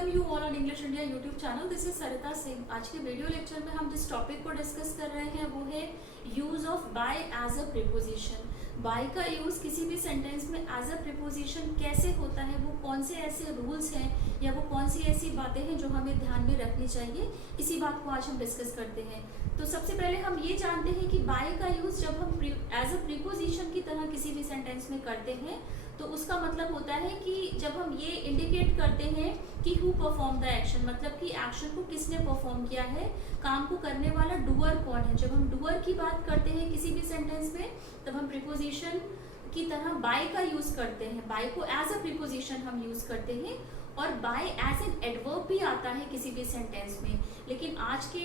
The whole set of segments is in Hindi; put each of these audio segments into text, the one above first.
Welcome you all on English India YouTube channel. This is Sarita Singh. आज के वीडियो लेक्चर में हम जिस टॉपिक को डिस्कस कर रहे हैं वो है use of by as a preposition. By का यूज किसी भी सेंटेंस में एज अ प्रीपोजिशन कैसे होता है, वो कौन से ऐसे रूल्स हैं या वो कौन सी ऐसी बातें हैं जो हमें ध्यान में रखनी चाहिए, इसी बात को आज हम डिस्कस करते हैं। तो सबसे पहले हम ये जानते हैं कि बाय का यूज जब हम एज अ प्रीपोजिशन की तरह किसी भी सेंटेंस में करते हैं तो उसका मतलब होता है कि जब हम ये इंडिकेट करते हैं कि हु परफॉर्म द एक्शन, मतलब कि एक्शन को किसने परफॉर्म किया है, काम को करने वाला डूअर कौन है। जब हम डूअर की बात करते हैं किसी भी सेंटेंस में तब हम प्रीपोजिशन की तरह बाय का यूज करते हैं। बाय को एज अ प्रीपोजिशन हम यूज करते हैं और बाय एज एन एडवर्ब भी आता है किसी भी सेंटेंस में। लेकिन आज के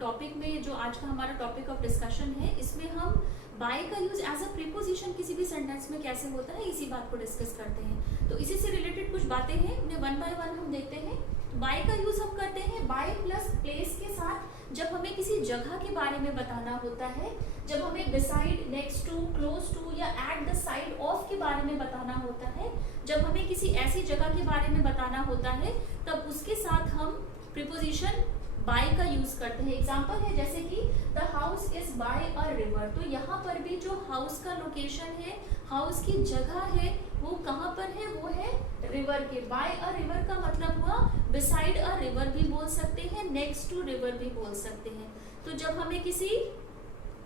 टॉपिक में, जो आज का हमारा टॉपिक ऑफ डिस्कशन है, इसमें हम बाय का यूज एज अ प्रीपोजिशन किसी भी सेंटेंस में कैसे होता है इसी बात को डिस्कस करते हैं। तो इसी से रिलेटेड कुछ बातें हैं, उन्हें वन बाय वन हम देखते हैं। बाय का यूज हम करते हैं बाय प्लस प्लेस के साथ जब हमें किसी जगह के बारे में बताना होता है, जब हमें beside, next to, close to या एट द साइड ऑफ के बारे में बताना होता है, जब हमें किसी ऐसी जगह के बारे में बताना होता है तब उसके साथ हम प्रीपोजिशन बाय का यूज करते हैं। एग्जाम्पल है जैसे कि the house is by a river. तो यहाँ पर भी जो हाउस का लोकेशन है, हाउस की जगह है, वो कहाँ पर है, वो है रिवर के। बाय अ रिवर का मतलब हुआ बिसाइड अ रिवर भी बोल सकते हैं, नेक्स्ट टू रिवर भी बोल सकते हैं। तो जब हमें किसी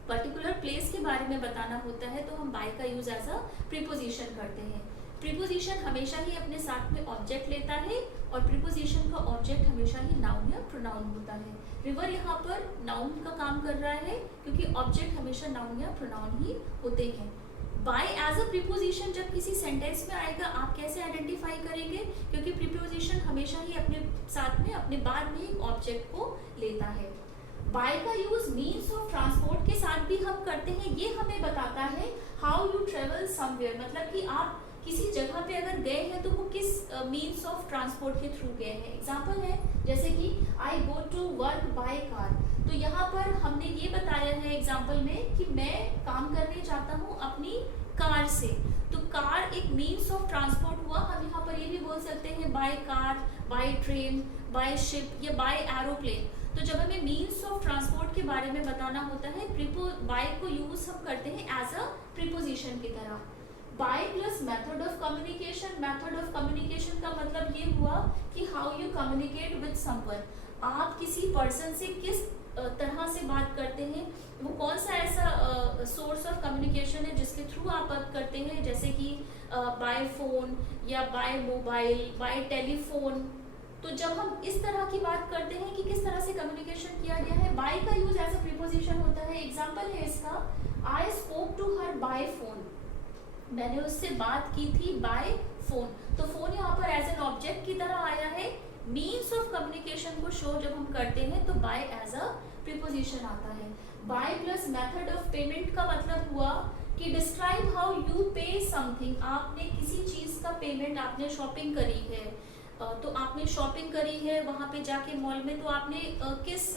पर्टिकुलर प्लेस के बारे में बताना होता है तो हम बाय का यूज एज अ प्रीपोजिशन करते हैं। प्रीपोजिशन हमेशा ही अपने साथ में ऑब्जेक्ट लेता है और प्रीपोजिशन का ऑब्जेक्ट हमेशा ही नाउन या प्रोनाउन होता है। रिवर यहाँ पर नाउन का काम कर रहा है क्योंकि ऑब्जेक्ट हमेशा नाउन या प्रोनाउन ही होते हैं। बाय एज अ प्रीपोजिशन जब किसी सेंटेंस में आएगा आप कैसे आइडेंटिफाई करेंगे, क्योंकि प्रीपोजिशन हमेशा ही अपने साथ में, अपने बाद में एक ऑब्जेक्ट को लेता है। बाय का यूज मीन्स ऑफ ट्रांसपोर्ट के साथ भी हम करते हैं। ये हमें बताता है हाउ यू ट्रेवल समवेयर, मतलब कि आप किसी जगह पे अगर गए हैं तो वो किस मीन्स ऑफ ट्रांसपोर्ट के थ्रू गए हैं। एग्जाम्पल है जैसे कि I go to work by car. तो यहाँ पर हमने ये बताया है एग्जाम्पल में कि मैं काम करने जाता हूँ अपनी कार से। तो कार एक मीन्स ऑफ ट्रांसपोर्ट हुआ। हम यहाँ पर ये भी बोल सकते हैं by car, by train, by ship या बाय एरोप्लेन। तो जब हमें मीन्स ऑफ ट्रांसपोर्ट के बारे में बताना होता है, बाय को यूज हम करते हैं एज अ प्रीपोजिशन की तरह। By plus method of communication. Method of communication का मतलब ये हुआ कि how you communicate with someone. आप किसी पर्सन से किस तरह से बात करते हैं, वो कौन सा ऐसा सोर्स ऑफ कम्युनिकेशन है जिसके थ्रू आप बात करते हैं, जैसे कि बाय फोन या बाय मोबाइल, बाय टेलीफोन। तो जब हम इस तरह की बात करते हैं कि किस तरह से कम्युनिकेशन किया गया है, बाय का यूज एज अ प्रीपोजिशन होता है। एग्जाम्पल है इसका, I spoke to her by phone. मैंने उससे बात की थी बाय फोन। तो फोन यहाँ पर एज एन ऑब्जेक्ट की तरह आया है। मीन्स ऑफ कम्युनिकेशन को शो जब हम करते हैं तो बाय एज अ प्रीपोजिशन आता है। By plus method of payment का मतलब हुआ कि describe how you pay something. आपने किसी चीज का पेमेंट, आपने शॉपिंग करी है, तो आपने शॉपिंग करी है वहां पे जाके मॉल में, तो आपने किस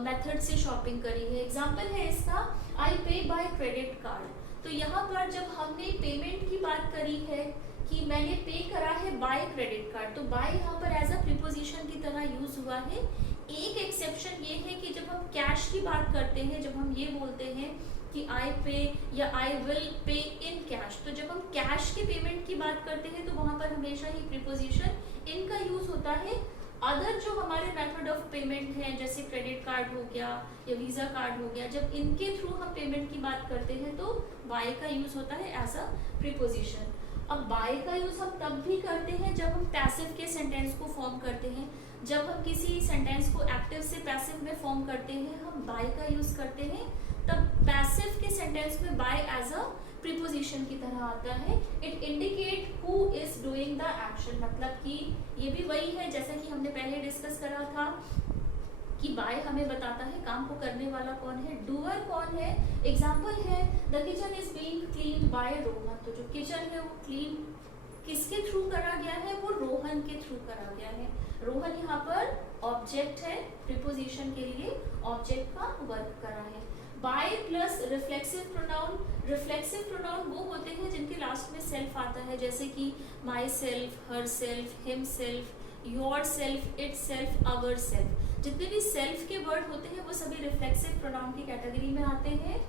मेथड से शॉपिंग करी है। एग्जाम्पल है इसका, आई पे बाय क्रेडिट कार्ड। तो यहाँ पर जब हमने पेमेंट की बात करी है कि मैंने पे करा है बाय क्रेडिट कार्ड, तो बाय यहाँ पर एज अ प्रीपोजिशन की तरह यूज हुआ है। एक एक्सेप्शन ये है कि जब हम कैश की बात करते हैं, जब हम ये बोलते हैं कि आई पे या I will pay in cash, तो जब हम कैश के पेमेंट की बात करते हैं तो वहां पर हमेशा ही प्रीपोजिशन इन का यूज होता है। अदर जो हमारे मेथड ऑफ पेमेंट हैं जैसे क्रेडिट कार्ड हो गया या वीजा कार्ड हो गया, जब इनके थ्रू हम पेमेंट की बात करते हैं तो बाय का यूज होता है एज अ प्रीपोजिशन। अब बाय का यूज हम तब भी करते हैं जब हम पैसिव के सेंटेंस को फॉर्म करते हैं। जब हम किसी सेंटेंस को एक्टिव से पैसिव में फॉर्म करते हैं, हम बाय का यूज करते हैं, तब पैसिव के सेंटेंस में बाय एज अ प्रीपोजिशन की तरह आता है। It indicate who is doing the action, मतलब कि ये भी वही है जैसा कि हमने पहले डिस्कस करा था कि बाय हमें बताता है काम को करने वाला कौन है, डूअर कौन है। एग्जाम्पल है the kitchen is being clean bye Rohan. तो जो किचन है वो क्लीन किसके थ्रू करा गया है, वो रोहन के थ्रू करा गया है। रोहन यहाँ पर ऑब्जेक्ट है, प्रीपोजिशन के लिए ऑब्जेक्ट का वर्क करा है। By plus reflexive pronoun. Reflexive pronoun वो होते हैं जिनके लास्ट में सेल्फ आता है, जैसे कि my self, her self, him self, your self, it self, our self. जितने भी सेल्फ के वर्ड होते हैं वो सभी रिफ्लेक्सिव प्रोनाउन की कैटेगरी में आते हैं।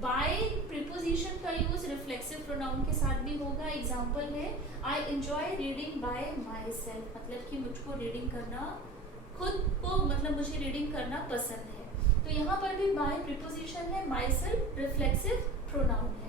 बाय प्रीपोजिशन का यूज रिफ्लेक्सिव प्रोनाउन के साथ भी होगा। एग्जाम्पल है I enjoy reading by my self, मतलब कि मुझको रीडिंग करना, खुद को मतलब मुझे रीडिंग करना पसंद है। तो यहाँ पर भी बाय प्रीपोजिशन है, माई सेल्फ रिफ्लेक्सिव प्रोनाउन है।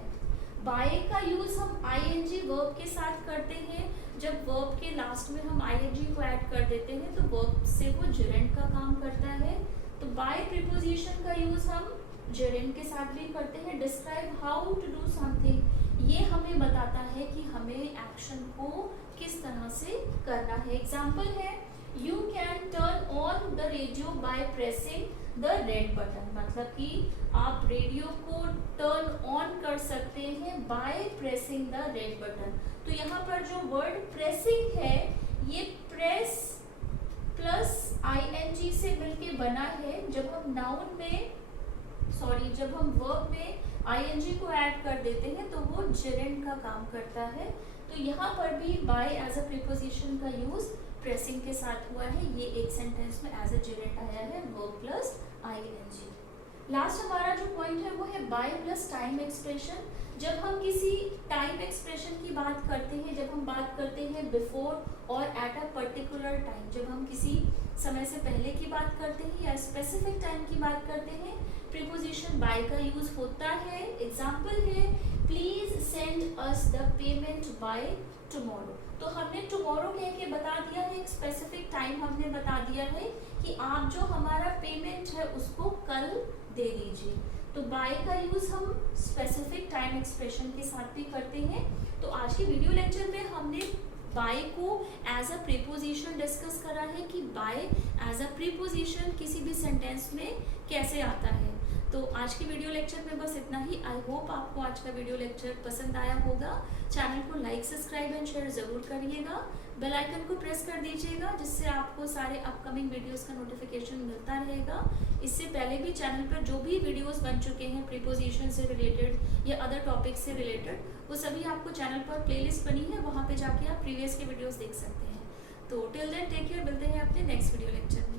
बाय का यूज हम आईएनजी वर्ब के साथ करते हैं। जब वर्ब के लास्ट में हम आईएनजी को ऐड कर देते हैं तो वर्ब से वो जेरेंड का काम करता है। तो बाय प्रीपोजिशन का यूज हम जेरेंड के साथ भी करते हैं। Describe how to do something, ये हमें बताता है कि हमें एक्शन को किस तरह से करना है। एग्जाम्पल है you can turn on the radio by pressing the red button, मतलब कि आप रेडियो को टर्न ऑन कर सकते हैं by pressing the red button. तो यहाँ पर जो वर्ड प्रेसिंग है ये प्रेस प्लस आईएनजी से मिलके बना है। जब हम नाउन में जब हम वर्ब में आईएनजी को ऐड कर देते हैं तो वो जेरेंड का काम करता है। तो यहाँ पर भी बाय एज अ प्रीपोजिशन का यूज प्रेसिंग के साथ हुआ है। ये एक सेंटेंस में एज अ जेरेंड आया है, वर्ब प्लस आईएनजी। लास्ट हमारा जो पॉइंट है वो है बाय प्लस टाइम एक्सप्रेशन। जब हम किसी टाइम एक्सप्रेशन की बात करते हैं, जब हम बात करते हैं बिफोर और एट अ पर्टिकुलर टाइम, जब हम किसी समय से पहले की बात करते हैं या स्पेसिफिक टाइम की बात करते हैं, प्रीपोजिशन बाय का यूज होता है। एग्जाम्पल है please send us the payment by tomorrow. तो हमने टुमारो कह के बता दिया है, एक स्पेसिफिक टाइम हमने बता दिया है कि आप जो हमारा पेमेंट है उसको कल दे दीजिए। तो बाय का यूज हम स्पेसिफिक टाइम एक्सप्रेशन के साथ भी करते हैं। तो आज के वीडियो लेक्चर में हमने बाय को एज अ प्रीपोजिशन डिस्कस करा है कि बाय एज अ प्रीपोजिशन किसी भी सेंटेंस में कैसे आता है। तो आज के वीडियो लेक्चर में बस इतना ही। आई होप आपको आज का वीडियो लेक्चर पसंद आया होगा। चैनल को लाइक, सब्सक्राइब एंड शेयर जरूर करिएगा। बेल आइकन को प्रेस कर दीजिएगा जिससे आपको सारे अपकमिंग वीडियोस का नोटिफिकेशन मिलता रहेगा। इससे पहले भी चैनल पर जो भी वीडियोस बन चुके हैं प्रीपोजिशन से रिलेटेड या अदर टॉपिक से रिलेटेड, वो सभी आपको चैनल पर प्लेलिस्ट बनी है, वहाँ पे जाके आप प्रीवियस के वीडियोस देख सकते हैं। तो टिल देन टेक केयर, मिलते हैं अपने नेक्स्ट वीडियो लेक्चर में।